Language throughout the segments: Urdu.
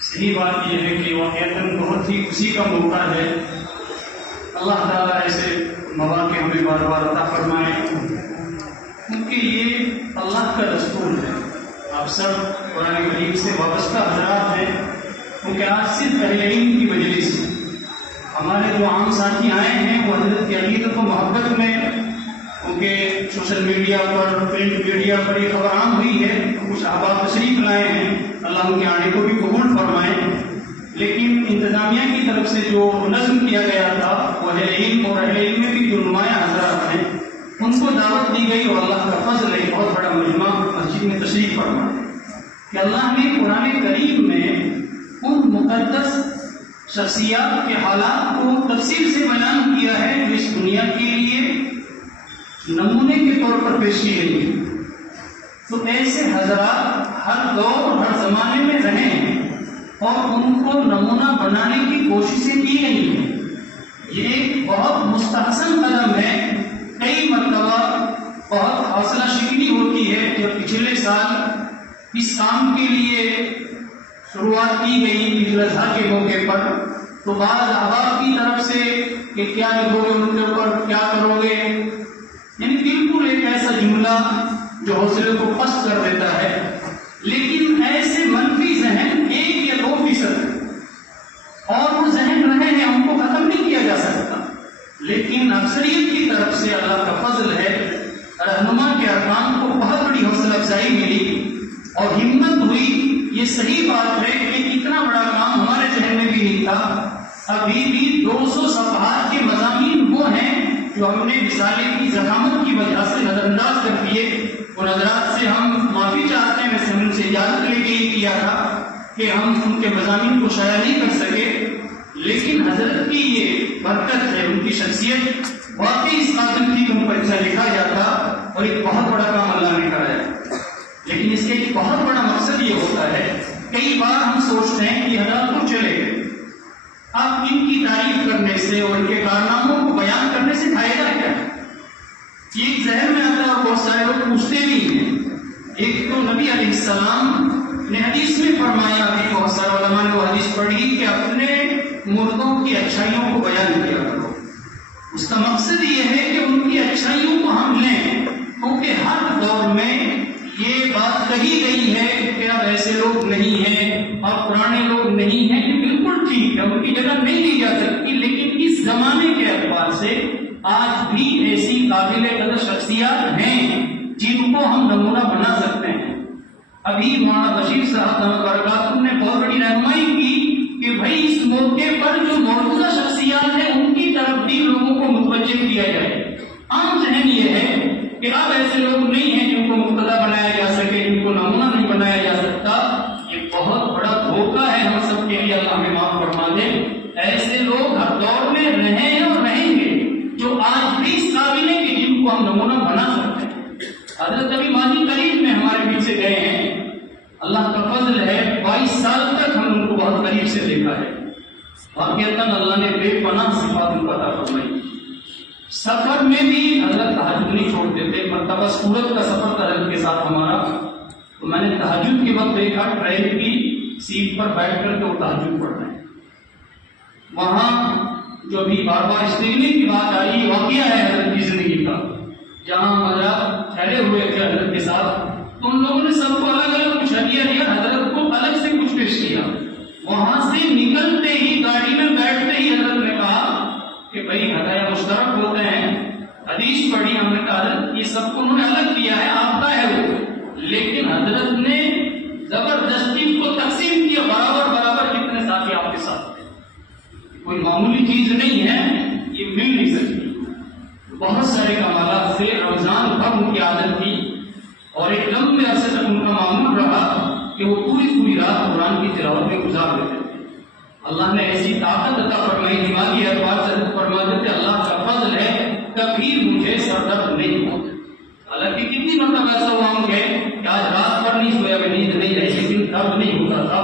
صحیح بات یہ ہے کہ واقعتاً بہت ہی خوشی کا موقع ہے. اللہ تعالیٰ ایسے مواقع ہمیں بار بار عطا فرمائے، کیونکہ یہ اللہ کا دستور ہے. آپ سب قرآن کریم سے وابستہ حضرات ہیں، کیونکہ آج صرف اہل علم کی مجلس ہے. ہمارے جو عام ساتھی آئے ہیں وہ حضرت کی عقیدت و محبت میں، کیونکہ سوشل میڈیا پر، پرنٹ میڈیا پر یہ خبر عام ہوئی ہے، کچھ احباب تشریف لائے ہیں، اللہ ان کے آنے کو بھی قبول فرمائے. لیکن انتظامیہ کی طرف سے جو نظم کیا گیا تھا وہ اہل علم اور اہل علم میں بھی جو نمایاں حضرات ہیں ان کو دعوت دی گئی، اور اللہ کا فضل ہے بہت بڑا مجمع مسجد میں تشریف فرمائے کہ اللہ نے قرآن کریم میں ان مقدس شخصیات کے حالات کو تفصیل سے بیان کیا ہے جو اس دنیا کے لیے نمونے کے طور پر پیش کی گئی ہے. تو ایسے حضرات ہر دور اور ہر زمانے میں رہے ہیں اور ان کو نمونہ بنانے کی کوششیں کی گئی ہیں. یہ ایک بہت مستحسن قدم ہے. کئی مرتبہ بہت حوصلہ شکنی ہوتی ہے جب پچھلے سال اس کام کے لیے شروعات کی گئی عید الاضحیٰ کے موقع پر، تو بعض احباب کی طرف سے کہ کیا لکھو گے ان کے اوپر، کیا کرو گے، یعنی بالکل ایک ایسا جملہ جو حوصلے کو پست کر دیتا ہے. لیکن ایسے منفی ذہن 1 یا 2% اور وہ ذہن رہے ہیں، ان کو ختم نہیں کیا جا سکتا. لیکن اکثریت کی طرف سے اللہ کا فضل ہے، رہنما کے ارکان کو بہت بڑی حوصلہ افزائی ملی اور ہمت ہوئی. یہ صحیح بات ہے کہ اتنا بڑا کام ہمارے ذہن میں بھی نہیں تھا. ابھی بھی 200 صفحات کے مضامین وہ ہیں جو ہم نے رسالے کی ضخامت کی وجہ سے نظر انداز کر دیے. اور حضرات سے ہم معافی چاہتے ہیں، ویسے ہم ان سے اجازت لے کے یہ کیا تھا کہ ہم ان کے مضامین کو شائع نہیں کر سکے. لیکن حضرت کی یہ برکت ہے، ان کی شخصیت واقعی اس قابل تھی کہ ان پر اچھا لکھا جاتا اور ایک بہت بڑا کام اللہ نے کرایا. لیکن اس کے ایک بہت بڑا مقصد یہ ہوتا ہے، کئی بار ہم سوچتے ہیں کہ حضرات کو چلے گئے، اب ان کی تعریف کرنے سے اور ان کے کارناموں کو بیان کرنے سے فائدہ کیا ہے؟ یہ ذہن میں آتا ہے اور بہت سارے لوگ پوچھتے بھی ہیں. ایک تو نبی علیہ السلام نے حدیث میں فرمایا بھی، بہت سارے علماء نے وہ حدیث پڑھی کہ اپنے مردوں کی اچھائیوں کو بیان کیا کرو. اس کا مقصد یہ ہے کہ ان کی اچھائیوں کو ہم لیں، کیونکہ ہر دور میں یہ بات کہی گئی ہے کہ اب ایسے لوگ نہیں ہیں اور پرانے لوگ نہیں ہیں. یہ بالکل ٹھیک ہے، ان کی جگہ نہیں لی جا سکتی، لیکن اس زمانے کے اعتبار سے آج بھی ایسی قابل قدر شخصیات ہیں جن کو ہم نمونہ بنا سکتے ہیں. ابھی مولانا بشیر صاحب برکاتہ نے بہت بڑی رہنمائی کی کہ بھائی اس موقع پر جو موجودہ شخصیات ہیں ان کی طرف بھی لوگوں کو متوجہ کیا جائے. عام ذہن یہ ہے کہ اب ایسے لوگ نہیں ہیں جن کو مقتدی بنایا جا سکے، جن کو نمونہ نہیں بنایا جا سکتا. یہ بہت بڑا دھوکہ ہے ہم سب کے لیے، اللہ ہمیں معاف فرما دے. ایسے لوگ ہر دور میں رہے ہیں اور رہیں گے جو آج بھی اس قابل ہیں کہ جن کو ہم نمونہ بنا سکتے ہیں. حضرت ابھی ماضی قریب میں ہمارے بیچ سے گئے ہیں، اللہ کا فضل ہے 22 سال تک ہم ان کو بہت قریب سے دیکھا ہے. واقعتاً اللہ نے بے پناہ صفات ان کو عطا فرمائی. سفر میں بھی حضرت تہجد نہیں چھوڑتے تھے. مرتبہ سورت کا سفر تھا حضرت کے ساتھ ہمارا، تو میں نے تہجد کے وقت دیکھا ٹرین کی سیٹ پر بیٹھ کر کے وہ تہجد پڑھ رہے ہیں. وہاں جو بھی بار بار استغنی کی بات آئی، واقعہ ہے حضرت کی زندگی کا، جہاں حضرات ٹھہرے ہوئے تھے حضرت کے ساتھ، تو ان لوگوں نے سب کو الگ الگ کچھ ہدیہ دیا، حضرت کو الگ سے کچھ پیش کیا. وہاں سے نکلتے ہی گاڑی میں بیٹھتے ہی حضرت نے کہا کہ بھائی ہدایہ مشترک ہوتے ہیں. حدیث پڑھی، ہم نے کہا حضرت یہ سب کو انہوں نے الگ کیا ہے، آپ کا ہے وہ، لیکن حضرت نے زبردستی کو تقسیم کیا برابر برابر جتنے ساتھی آپ کے ساتھ. کوئی معمولی چیز نہیں ہے، یہ مل نہیں سکتی. بہت سارے کمالات سے رمضان بھر ان کی عادت تھی اور ایک لمبے عرصے تک ان کا معمول رہا کہ وہ پوری رات قرآن کی تلاوت میں گزار دیتے تھے. اللہ نے ایسی طاقت عطا فرمائی، دماغی اعتبار سے فرما دیتے اللہ کا فضل ہے کبھی مجھے سر درد نہیں ہوتا. حالانکہ کتنی مرتبہ ایسا ہوا ہوں گے کہ آج رات پر نہیں سویا، نیند نہیں آئی، لیکن درد نہیں ہوتا تھا.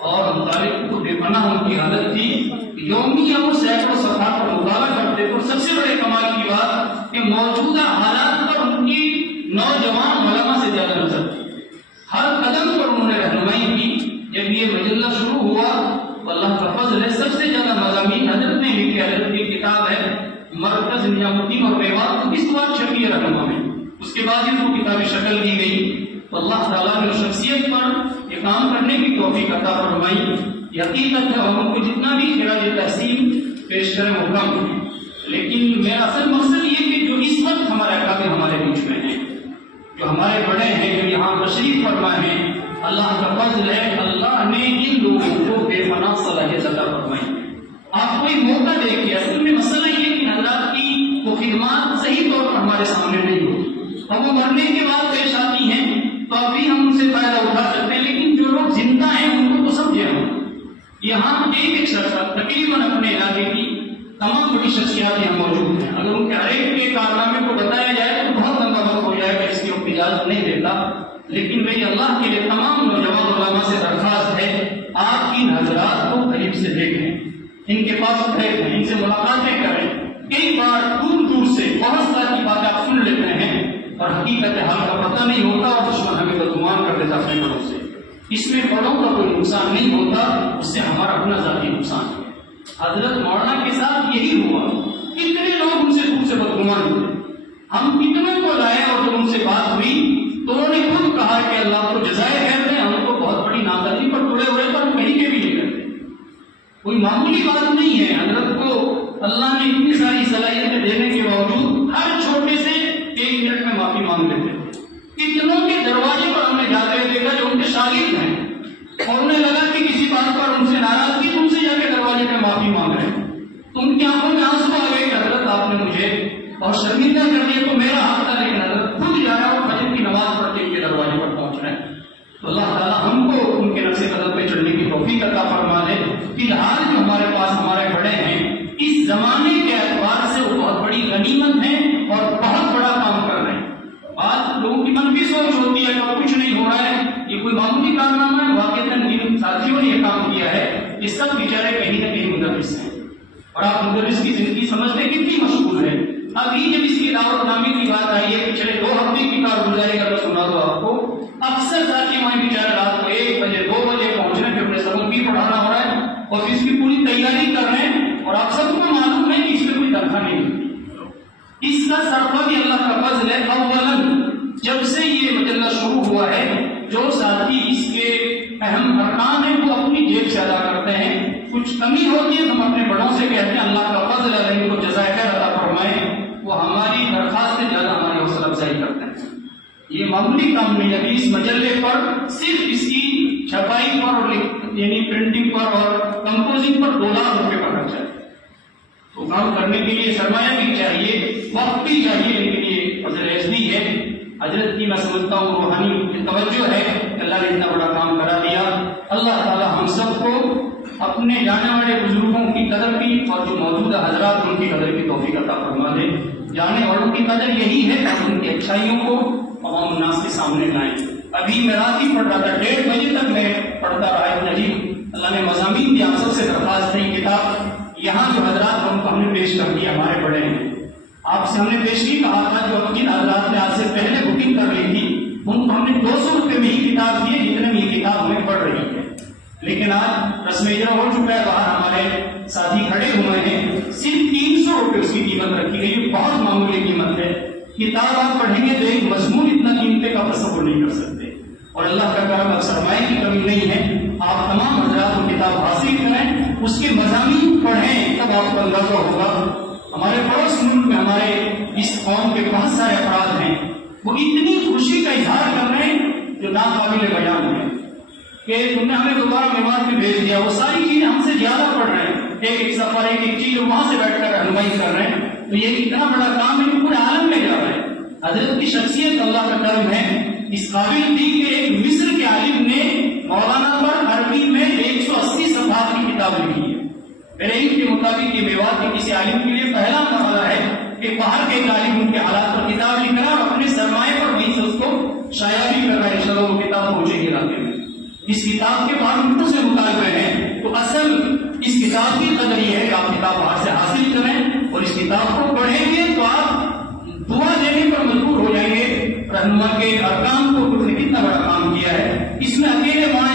اور مطالب کو بے پناہ ان کی عادت تھی، یومیہ وہ سینکڑوں صفحات پر مطالعہ کرتے تھے. اور سب سے بڑے کمال کی بات کہ موجودہ حالات پر ان کی نوجوان علماء سے زیادہ نظر تھی. ہر قدم پر رہنمائی کی. جب یہ مجلہ شروع ہوا تو اللہ کا فضل ہے سب سے زیادہ مضامین حضرت نے لکھے. حضرت کی کتاب ہے مرکز نظام الدین اور میوات، اس بار چھپی ہے رہنما میں. اس کے بعد ان کو کتابی شکل دی گئی. تو اللہ تعالیٰ نے شخصیت پر یہ کام کرنے کی توفیق عطا فرمائی. حقیقت ہے ہم کو جتنا بھی خراج تحسین پیش کریں وہ کم ہے، لیکن میرا اصل مقصد یہ کہ جو اس وقت ہمارے اکابر ہمارے بیچ میں ہیں، جو ہمارے بڑے ہیں، جو یہاں تشریف فرما ہیں، اللہ کا فضل ہے اللہ نے ان لوگوں کو بے پناہ صلاحیت عطا فرمائی. آپ کوئی موقع دیکھیے. اصل میں مسئلہ یہ کہ حضرات کی وہ خدمات صحیح طور پر ہمارے سامنے نہیں ہوتی، اب وہ مرنے کے بعد پیش آتی ہیں تو ابھی ہم ان سے فائدہ اٹھا سکتے ہیں، لیکن جو لوگ زندہ ہیں ان کو تو سمجھے ہم. یہاں ایک شخص تقریباً اپنے علاقے کی تمام بڑی شخصیات یہاں موجود ہیں. اگر ان کے ہر ایک کے کارنامے کو بتایا جائے تو بہت لمبا وقت ہو جائے گا، اس کی وقت اجازت نہیں دیتا. لیکن میری اللہ کے لیے تمام نوجوان علماء سے درخواست ہے آپ ان حضرات کو قریب سے دیکھیں، ان کے پاس بیٹھیں، ان سے ملاقاتیں کریں. کئی بار دور دور سے بہت ساری باتیں آپ سن لیتے ہیں اور حقیقت حال کا پتہ نہیں ہوتا اور دشمن ہمیں بدگمان کر دیتا اپنے بڑوں سے. اس میں بڑوں کا کوئی نقصان نہیں ہوتا، اس سے ہمارا اپنا ذاتی نقصان ہے. حضرت مولانا کے ساتھ یہی ہوا. کتنے لوگ ان سے دور سے بدگمان ہوئے، ہم کتنوں کو لائے اور جب ان سے بات ہوئی تو انہوں نے خود کہا کہ اللہ کو جزائے خیر دے، ہم کو بہت بڑی ناقدری پر تڑے ہوئے پر کہیں کے بھی نہیں کرتے. کوئی معمولی بات نہیں ہے. حضرت کو اللہ نے اتنی ساری صلاحیتیں دینے کے باوجود ہر چھوٹے سے 1 منٹ میں معافی مانگ لیتے ہیں. کتنوں کے دروازے پر ہم نے جاتے ہوئے دیکھا جو ان کے شاگرد ہیں اور انہیں لگا کہ کسی بات پر ان سے ناراض تھی، تم سے جا کے دروازے پہ معافی مانگ رہے ہیں. تو ان کی آنکھوں میں آنسو آ گئے کہ حضرت آپ نے مجھے اور شرمندہ کر دیا. تو میرا حق تھا، لیکن حضرت خود جا رہا اور فجر کی نماز پڑھتے ان کے دروازے پر پہنچ رہے ہیں. تو اللہ تعالیٰ ہم کو ان کے نقش قدم پہ چڑھنے کی توفیق عطا فرما دے. فی الحال جو ہمارے پاس ہمارے بڑے ہیں اس زمانے کے اعتبار سے وہ بہت بڑی غنیمت ہے اور بہت بڑا کام کر رہے ہیں. آج لوگوں کی منفی سوچ ہوتی ہے کہ وہ کچھ نہیں ہو رہا ہے، یہ کوئی معمولی کارنامہ ہے. واقعتاً جن ساتھیوں نے یہ کام کیا ہے یہ سب بیچارے کہیں نہ کہیں مدرس ہیں، اور آپ مدرس کی زندگی سمجھتے کتنی مشغول ہے. ابھی جب اس کی دعوت نامی کی بات آئی ہے پچھلے 2 ہفتے کی کارگزاری کا سنا دو آپ کو. اکثر ساتھی وہاں بیچارے رات کو 1 بجے 2 بجے پہنچ رہے ہیں، پھر اپنے سبوں کی پڑھانا ہو رہا ہے اور اس کی پوری تیاری کر رہے ہیں، اور آپ سب کو معلوم ہے کہ اس میں کوئی تنخواہ نہیں ہوتی. اس کا سرفہ بھی اللہ کا فضل ہے. اولاً جب سے یہ مجلہ شروع ہوا ہے جو ساتھی اس کے اہم ارکان ہیں وہ اپنی جیب سے ادا کرتے ہیں. کچھ کمی ہوتی ہے ہم اپنے بڑوں سے کہتے ہیں اللہ کا فضل ہے ان کو جزائے خیر عطا فرمائے. وہ ہماری درخواست سے زیادہ ہماری حوصلہ افزائی کرتے ہیں. یہ معمولی کام نہیں ہے. اس مجلے پر صرف اس کی چھپائی پر یعنی پرنٹنگ پر اور کمپوزنگ پر 2 لاکھ روپے کا خرچہ ہے. تو کام کرنے کے لیے سرمایہ بھی چاہیے، وقت بھی چاہیے، لیکن یہ فضل ایسی ہے حضرت کی میں سمجھتا ہوں روحانی توجہ ہے. اللہ نے اتنا بڑا کام کرا دیا. اللہ تعالی ہم سب کو اپنے جانے والے بزرگوں کی قدر کی اور جو موجودہ حضرات ان کی قدر کی توفیق عطا فرما دے. جانے والوں کی قدر یہی ہے کہ ان کی اچھائیوں کو عوام الناس کے سامنے لائیں. ابھی میں رات ہی پڑھ رہا تھا، 1:30 بجے تک میں پڑھتا رہا. ابن عجیب اللہ نے مضامین دی. آپ سب سے درخواست ہے کتاب یہاں جو حضرات ہم نے پیش کر دی ہمارے بڑے ہیں، آپ سے ہم نے پیش کی کہا تھا جو جن حضرات نے آج سے پہلے بکنگ کر لی تھی ان کو ہم نے 200 روپے میں ہی کتاب دی جتنے میں یہ کتاب ہمیں پڑھ رہی ہے. لیکن آج رسم اجرا ہو چکا ہے، باہر ہمارے ساتھی کھڑے ہوئے ہیں، صرف 300 روپے اس کی قیمت رکھی گئی. بہت معمولی قیمت ہے. کتاب آپ پڑھیں گے تو ایک مضمون اتنا قیمتی کا تصور نہیں کر سکتے. اور اللہ کا کرم اب سرمایہ کی کمی نہیں ہے. آپ تمام حضرات کو کتاب حاصل کریں، اس کے مضامین پڑھیں، تب آپ کو اندازہ ہوگا. ہمارے پڑوس ملک میں ہمارے اس قوم کے بہت سارے افراد ہیں، وہ اتنی خوشی کا اظہار کر رہے ہیں جو ناقابل بیان ہے کہ تم نے ہمیں دوبارہ میوات میں بھیج دیا. وہ ساری چیزیں ہم سے زیادہ پڑھ رہے ہیں، ایک سفر ایک چیز وہاں سے بیٹھ کر رہنمائی کر رہے ہیں. تو یہ اتنا بڑا کام ہے کہ پورے عالم میں جا رہا ہے. حضرت کی شخصیت اللہ کا کرم ہے. اس قابل تھی کہ ایک مصر کے عالم نے مولانا پر عربی میں 180 صفحات کی کتاب لکھی ہے. میرے علم کے مطابق یہ میوات کے کسی عالم کے لیے پہلا مرحلہ ہے کہ باہر کے عالم ان کے حالات پر کتاب لکھ رہا اور اپنے سرمایہ پر وہیں سے اس کو شائع بھی کر رہا ہے. انشاءاللہ وہ کتاب پہنچے گی علاقے میں. اس کتاب کے بعد ان سے مطالبے ہیں. تو اصل اس کتاب کی قدر یہ ہے کہ آپ کتاب باہر سے حاصل کریں اور اس کتاب کو پڑھیں گے تو آپ دعا دینے پر مجبور ہو جائیں گے. رہنما کے ارکان کو کتنا بڑا کام کیا ہے. اس میں اکیلے وہاں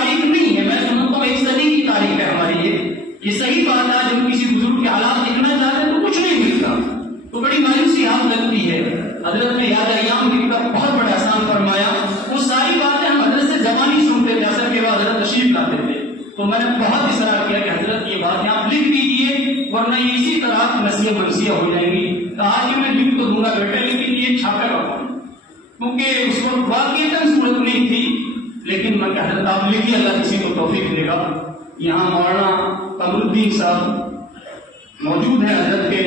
تاریخ نہیں ہے، میں سمجھتا ہوں 1 صدی کی تاریخ ہے ہماری یہ صحیح بات ہے. جب کسی بزرگ کے حالات دیکھنا چاہتے ہیں تو کچھ نہیں ملتا، تو بڑی مایوسی آپ لگتی ہے. حضرت نے یاد ایام لکھ کر بہت بڑا احسان فرمایا. وہ ساری باتیں ہم حضرت سے زبانی سنتے تھے، اثر کے بعد حضرت تشریف لاتے تھے، تو میں نے بہت اصرار کیا کہ حضرت یہ باتیں آپ لکھ دیجیے ورنہ یہ اسی طرح نسیہ منسیہ ہو جائیں گی. کہا کہ میں لکھ تو دوں گا بیٹے لیکن یہ چھاپے گا کون، کیونکہ اس وقت واقعیتاً صورت نہیں تھی. لیکن میں کہ حضرت آپ لکھیے، اللہ کسی کو توفیق دے گا. یہاں مولانا قمر الدین صاحب موجود ہیں، حضرت کے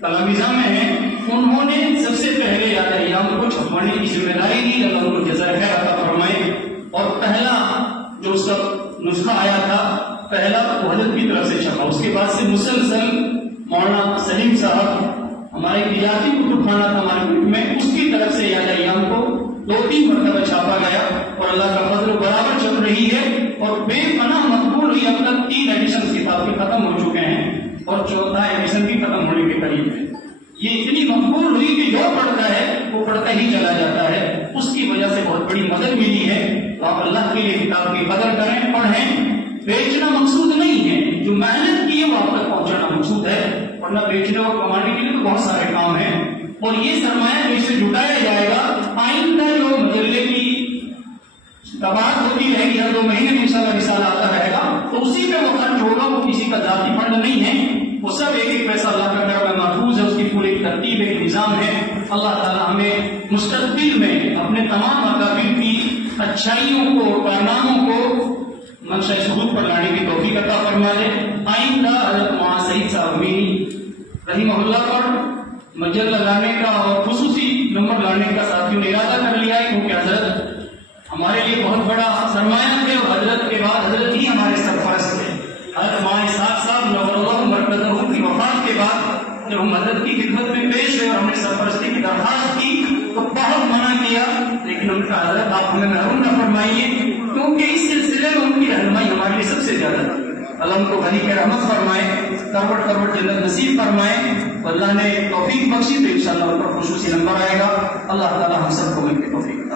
تلامذہ میں ہیں. انہوں نے سب سے پہلے یاد ایام کو چھپوانے کی ذمہ داری دی، اللہ ان کو جزائے خیر عطا فرمائے. اور پہلا جو اس کا نسخہ آیا تھا پہلا وہ حضرت کی طرف سے چھپا. اس کے بعد سے مسلسل مولانا سلیم صاحب ہمارے تجارتی کتب خانہ تھا مارکیٹ میں، اس کی طرف سے یاد ایام کو 2-3 مرتبہ چھاپا گیا اور اللہ کا فضل برابر چل رہی ہے اور بے پناہ مقبول ہوئی. اب تک 3 ایڈیشن کتاب کے ختم ہو چکے ہیں اور 4تھا ایڈیشن بھی ختم ہونے کے قریب ہے. یہ اتنی مقبول ہوئی کہ جو پڑھتا ہے وہ پڑھتا ہی چلا جاتا ہے. اس کی وجہ سے بہت بڑی مدد ملی ہے. تو آپ اللہ کے لیے کتاب کی قدر کریں، پڑھیں. بیچنا مقصود نہیں ہے، جو محنت کی ہے وہ آپ تک پہنچانا مقصود ہے، ورنہ بیچنے اور کمانے کے لیے تو بہت سارے کام ہیں. اور یہ سرمایہ جو اسے جٹایا جائے گا، آئندہ جو مجلے کی تباہ ہوتی رہے گی، ہر 2 مہینے میں انشاءاللہ رسالہ آتا رہے گا، تو اسی پہ وہ خرچ ہوگا. وہ کسی کا ذاتی فنڈ نہیں ہے، وہ سب ایک پیسہ اللہ کا کرم میں محفوظ ہے. اس کی پوری ترتیب ایک نظام ہے. اللہ تعالیٰ ہمیں مستقبل میں اپنے تمام اکابر کی اچھائیوں کو، کارناموں کو منشا ثبوت پر لانے کی توفیق عطا فرما دے. آئندہ حضرت مولانا سعید صاحب امینی رحمہ اللہ پر مجلہ لانے کا اور خصوصی نمبر لانے کا ساتھیوں نے ارادہ کر لیا ہے، کیونکہ حضرت ہمارے لیے بہت بڑا سرمایہ تھے اور حضرت کے بعد حضرت ہی ہمارے سرپرست تھے. حضرت مولانا اسحاق صاحب نور اللہ مرکزہ کی وفات کے بعد جب ہم حضرت کی خدمت میں پیش ہوئے اور ہم نے سرپرستی کی درخواست کی تو بہت منع کیا، لیکن ہم نے کہا حضرت آپ ہمیں محروم نہ فرمائیے، کیونکہ اس سلسلے میں ان کی رہنمائی ہمارے لیے سب سے زیادہ تھی. اللہ ان کو غنی کے رحمت فرمائے، کروڑ کروڑ جنت نصیب فرمائے. اللہ نے توفیق بخشی تو انشاءاللہ ان پر خصوصی نمبر آئے گا. اللہ تعالیٰ ہم سب کو مل کے توفیق